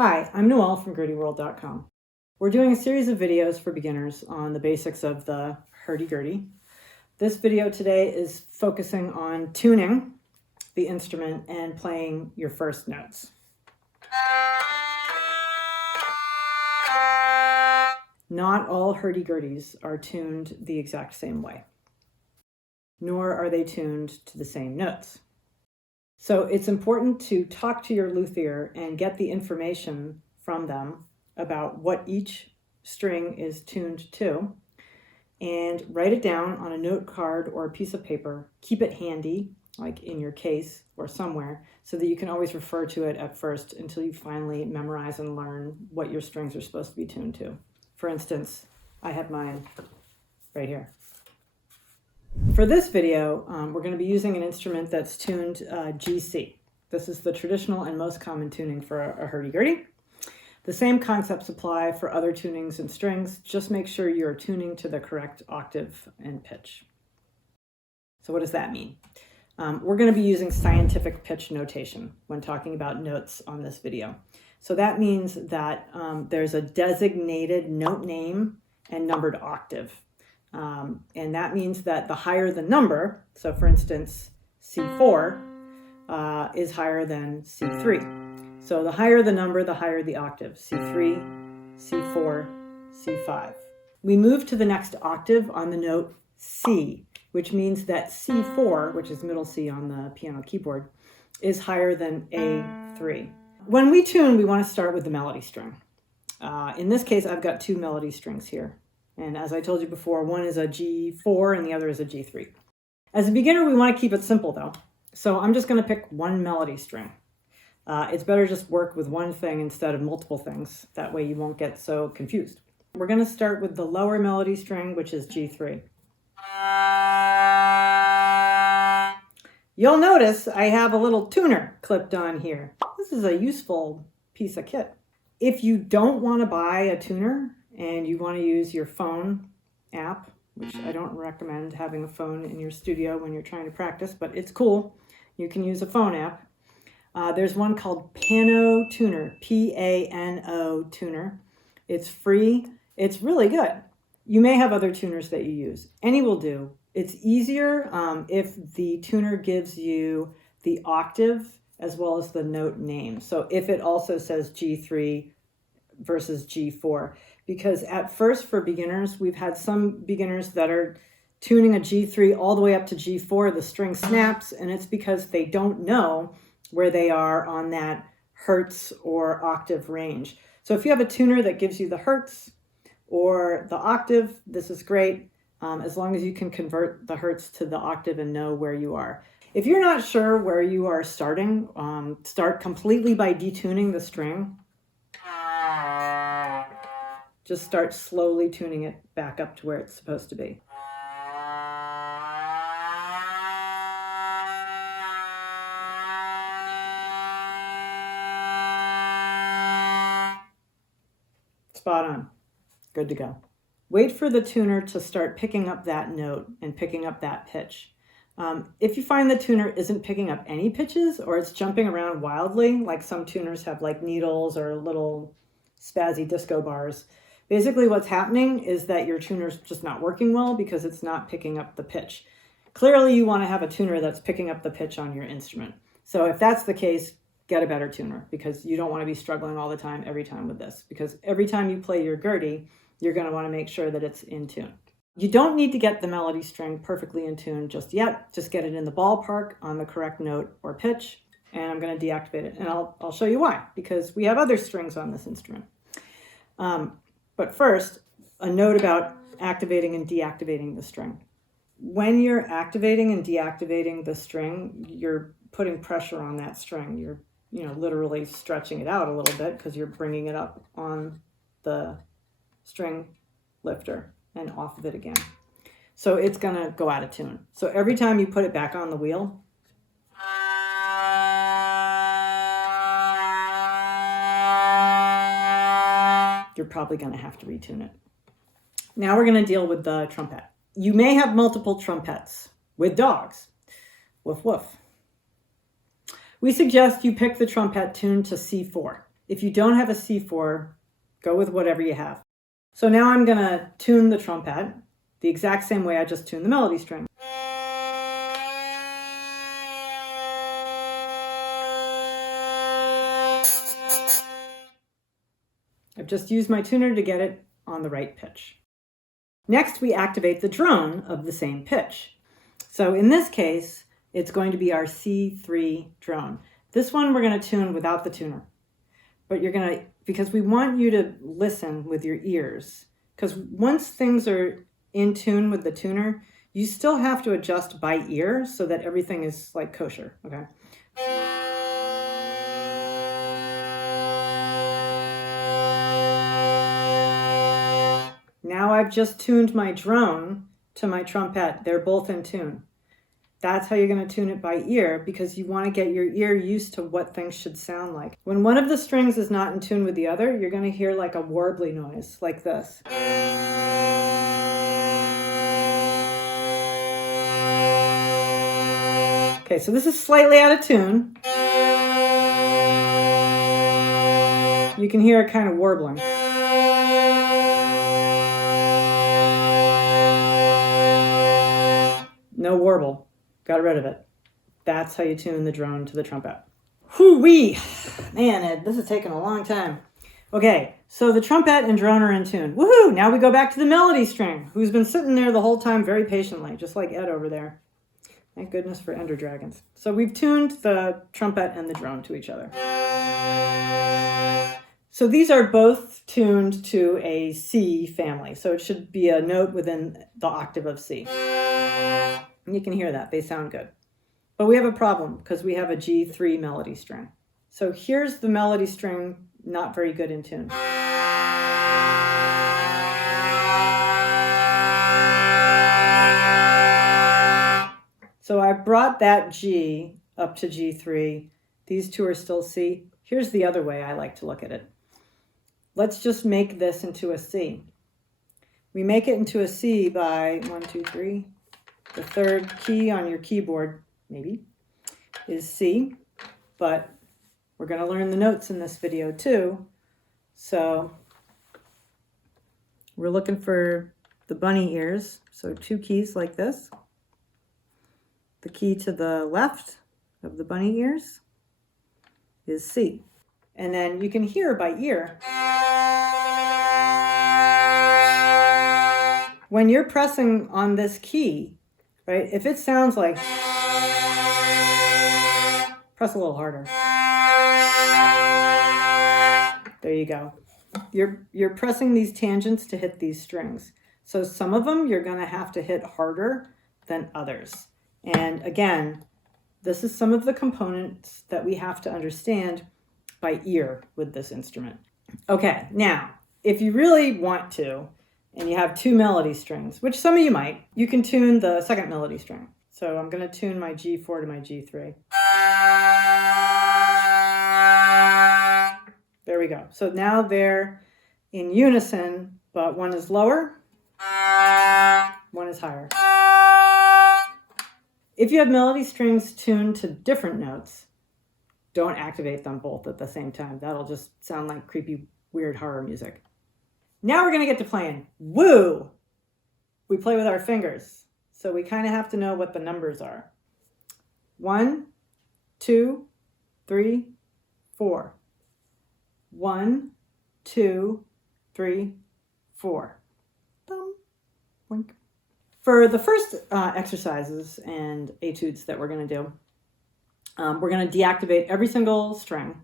Hi, I'm Noelle from GurdyWorld.com. We're doing a series of videos for beginners on the basics of the hurdy-gurdy. This video today is focusing on tuning the instrument and playing your first notes. Not all hurdy-gurdys are tuned the exact same way, nor are they tuned to the same notes. So it's important to talk to your luthier and get the information from them about what each string is tuned to, and write it down on a note card or a piece of paper. Keep it handy, like in your case or somewhere, so that you can always refer to it at first until you finally memorize and learn what your strings are supposed to be tuned to. For instance, I have mine right here. For this video, we're going to be using an instrument that's tuned GC. This is the traditional and most common tuning for a hurdy-gurdy. The same concepts apply for other tunings and strings. Just make sure you're tuning to the correct octave and pitch. So what does that mean? We're going to be using scientific pitch notation when talking about notes on this video. So that means that there's a designated note name and numbered octave. And that means that the higher the number, so for instance, C4 is higher than C3. So the higher the number, the higher the octave, C3, C4, C5. We move to the next octave on the note C, which means that C4, which is middle C on the piano keyboard, is higher than A3. When we tune, we want to start with the melody string. In this case, I've got two melody strings here. And as I told you before, one is a G4 and the other is a G3. As a beginner, we want to keep it simple though. So I'm just going to pick one melody string. It's better just work with one thing instead of multiple things. That way you won't get so confused. We're going to start with the lower melody string, which is G3. You'll notice I have a little tuner clipped on here. This is a useful piece of kit. If you don't want to buy a tuner, and you want to use your phone app, which I don't recommend having a phone in your studio when you're trying to practice, but it's cool. You can use a phone app. There's one called Pano Tuner, P-A-N-O Tuner. It's free. It's really good. You may have other tuners that you use. Any will do. It's easier if the tuner gives you the octave as well as the note name. So if it also says G3 versus G4, because at first for beginners, we've had some beginners that are tuning a G3 all the way up to G4, the string snaps, and it's because they don't know where they are on that hertz or octave range. So if you have a tuner that gives you the hertz or the octave, this is great, as long as you can convert the hertz to the octave and know where you are. If you're not sure where you are starting, start completely by detuning the string. Just start slowly tuning it back up to where it's supposed to be. Spot on. Good to go. Wait for the tuner to start picking up that note and picking up that pitch. If you find the tuner isn't picking up any pitches or it's jumping around wildly, like some tuners have like needles or little spazzy disco bars, basically what's happening is that your tuner's just not working well because it's not picking up the pitch. Clearly you want to have a tuner that's picking up the pitch on your instrument. So if that's the case, get a better tuner, because you don't want to be struggling all the time every time with this, because every time you play your gurdy, you're going to want to make sure that it's in tune. You don't need to get the melody string perfectly in tune just yet. Just get it in the ballpark on the correct note or pitch, and I'm going to deactivate it. And I'll show you why, because we have other strings on this instrument. But first, a note about activating and deactivating the string. When you're activating and deactivating the string, you're putting pressure on that string. You're, literally stretching it out a little bit because you're bringing it up on the string lifter and off of it again. So it's going to go out of tune. So every time you put it back on the wheel, you're probably going to have to retune it. Now we're going to deal with the trumpet. You may have multiple trumpets with dogs. Woof, woof. We suggest you pick the trumpet tuned to C4. If you don't have a C4, go with whatever you have. So now I'm going to tune the trumpet the exact same way I just tuned the melody string. I've just used my tuner to get it on the right pitch. Next, we activate the drone of the same pitch. So in this case, it's going to be our C3 drone. This one we're going to tune without the tuner. But you're going to, because we want you to listen with your ears. Because once things are in tune with the tuner, you still have to adjust by ear so that everything is like kosher, okay? Now I've just tuned my drone to my trumpet. They're both in tune. That's how you're going to tune it by ear, because you want to get your ear used to what things should sound like. When one of the strings is not in tune with the other, you're going to hear like a warbly noise, like this. Okay, so this is slightly out of tune. You can hear it kind of warbling. No warble. Got rid of it. That's how you tune the drone to the trumpet. Whoo-wee! Man, Ed, this is taking a long time. Okay, so the trumpet and drone are in tune. Woohoo! Now we go back to the melody string, who's been sitting there the whole time very patiently, just like Ed over there. Thank goodness for ender dragons. So we've tuned the trumpet and the drone to each other. So these are both tuned to a C family, so it should be a note within the octave of C. You can hear that, they sound good. But we have a problem because we have a G3 melody string. So here's the melody string, not very good in tune. So I brought that G up to G3. These two are still C. Here's the other way I like to look at it. Let's just make this into a C. We make it into a C by 1, 2, 3. The third key on your keyboard, maybe, is C, but we're going to learn the notes in this video too. So we're looking for the bunny ears. So 2 keys like this. The key to the left of the bunny ears is C. And then you can hear by ear. When you're pressing on this key, right, if it sounds like, press a little harder. There you go. You're pressing these tangents to hit these strings. So some of them you're going to have to hit harder than others. And again, this is some of the components that we have to understand by ear with this instrument. Okay, now, if you really want to, and you have 2 melody strings, which some of you might, you can tune the second melody string. So I'm going to tune my G4 to my G3. There we go. So now they're in unison, but one is lower, one is higher. If you have melody strings tuned to different notes, don't activate them both at the same time. That'll just sound like creepy, weird horror music. Now we're going to get to playing Woo! We play with our fingers, so we kind of have to know what the numbers are. 1, 2, 3, 4. 1, 2, 3, 4. Thumb, wink. For the first exercises and etudes that we're going to do, we're going to deactivate every single string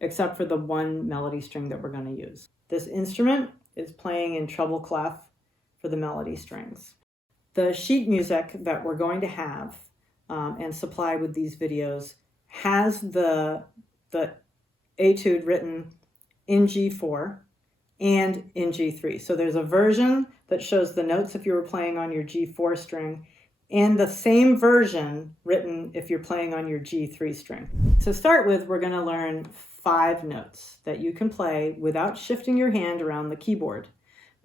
except for the one melody string that we're going to use. This instrument is playing in treble clef for the melody strings. The sheet music that we're going to have and supply with these videos has the etude written in G4 and in G3. So there's a version that shows the notes if you were playing on your G4 string, and the same version written if you're playing on your G3 string. To start with, we're going to learn 5 notes that you can play without shifting your hand around the keyboard.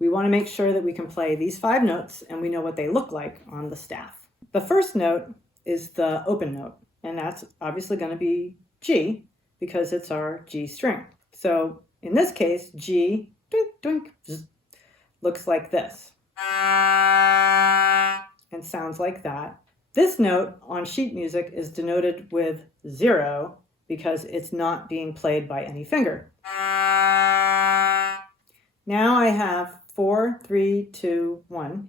We want to make sure that we can play these 5 notes and we know what they look like on the staff. The first note is the open note, and that's obviously going to be G because it's our G string. So in this case, G, doink, doink, zzz, looks like this and sounds like that. This note on sheet music is denoted with 0 because it's not being played by any finger. Now I have 4, 3, 2, 1.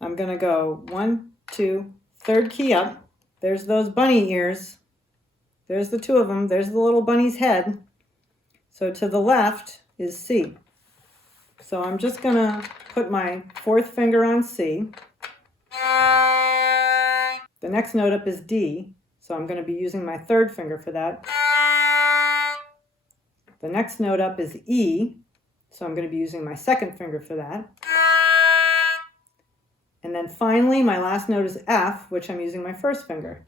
I'm going to go 1, 2, third key up. There's those bunny ears. There's the two of them. There's the little bunny's head. So to the left is C. So I'm just going to put my fourth finger on C. The next note up is D. So I'm going to be using my third finger for that. The next note up is E. So I'm going to be using my second finger for that. And then finally, my last note is F, which I'm using my first finger.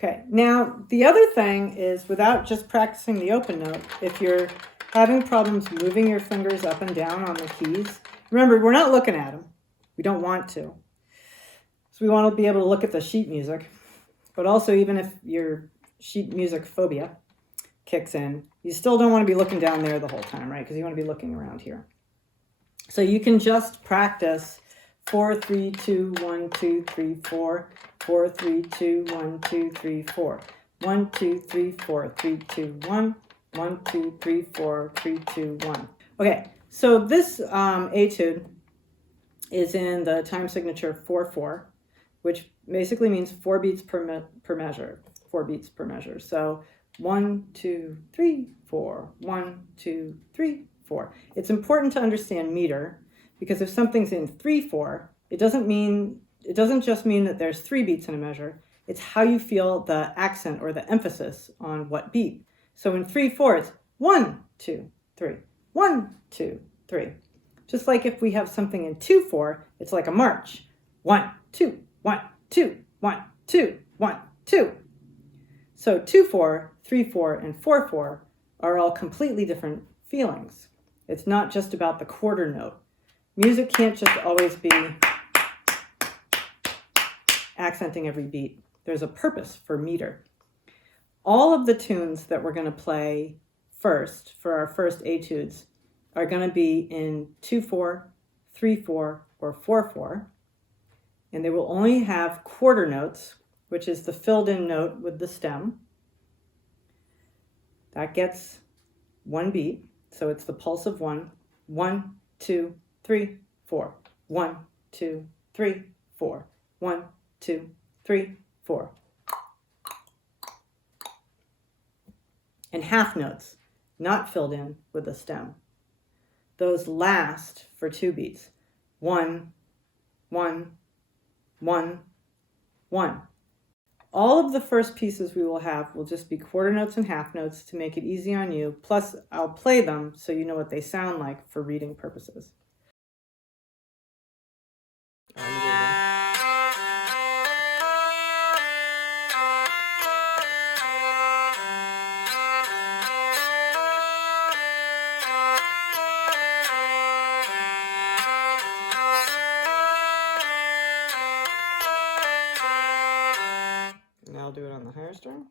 Okay, now the other thing is, without just practicing the open note, if you're having problems moving your fingers up and down on the keys, remember, we're not looking at them. We don't want to. So we want to be able to look at the sheet music. But also, even if your sheet music phobia kicks in, you still don't want to be looking down there the whole time, right? Because you want to be looking around here. So you can just practice 4, 3, 2, 1, 2, 3, 4. 4, 3, 2, 1, 2, 3, 4. 1, 2, 3, 4, 3, 2, 1. 1, 2, 3, 4, 3, 2, 1. Okay, so this etude is in the time signature 4/4, which basically means 4 beats per measure. 4 beats per measure. So 1, 2, 3, 4. 1, 2, 3, 4. It's important to understand meter, because if something's in 3/4, it doesn't just mean that there's 3 beats in a measure. It's how you feel the accent or the emphasis on what beat. So in 3/4, it's 1, 2, 3. 1, 2, 3. Just like if we have something in 2/4, it's like a march. 1, 2, 1, 2, 1, 2, 1, 2. So 2/4, 3/4, and 4/4 are all completely different feelings. It's not just about the quarter note. Music can't just always be accenting every beat. There's a purpose for meter. All of the tunes that we're going to play first for our first etudes are going to be in 2/4, 3/4, or 4/4, and they will only have quarter notes, which is the filled in note with the stem. That gets 1 beat, so it's the pulse of 1. 1, 2, 3, 4. 1, 2, 3, 4. 1, 2, 3, 4. And half notes, not filled in with a stem. Those last for 2 beats. 1, 1, 1, 1. All of the first pieces we will have will just be quarter notes and half notes to make it easy on you. Plus, I'll play them so you know what they sound like for reading purposes. Now I'll do it on the higher string.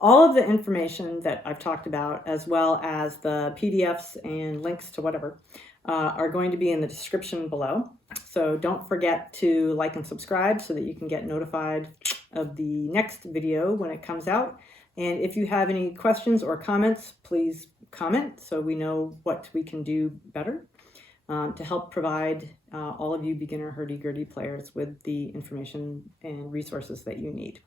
All of the information that I've talked about, as well as the PDFs and links to whatever, are going to be in the description below. So don't forget to like and subscribe so that you can get notified of the next video when it comes out. And if you have any questions or comments, please comment so we know what we can do better to help provide all of you beginner hurdy-gurdy players with the information and resources that you need.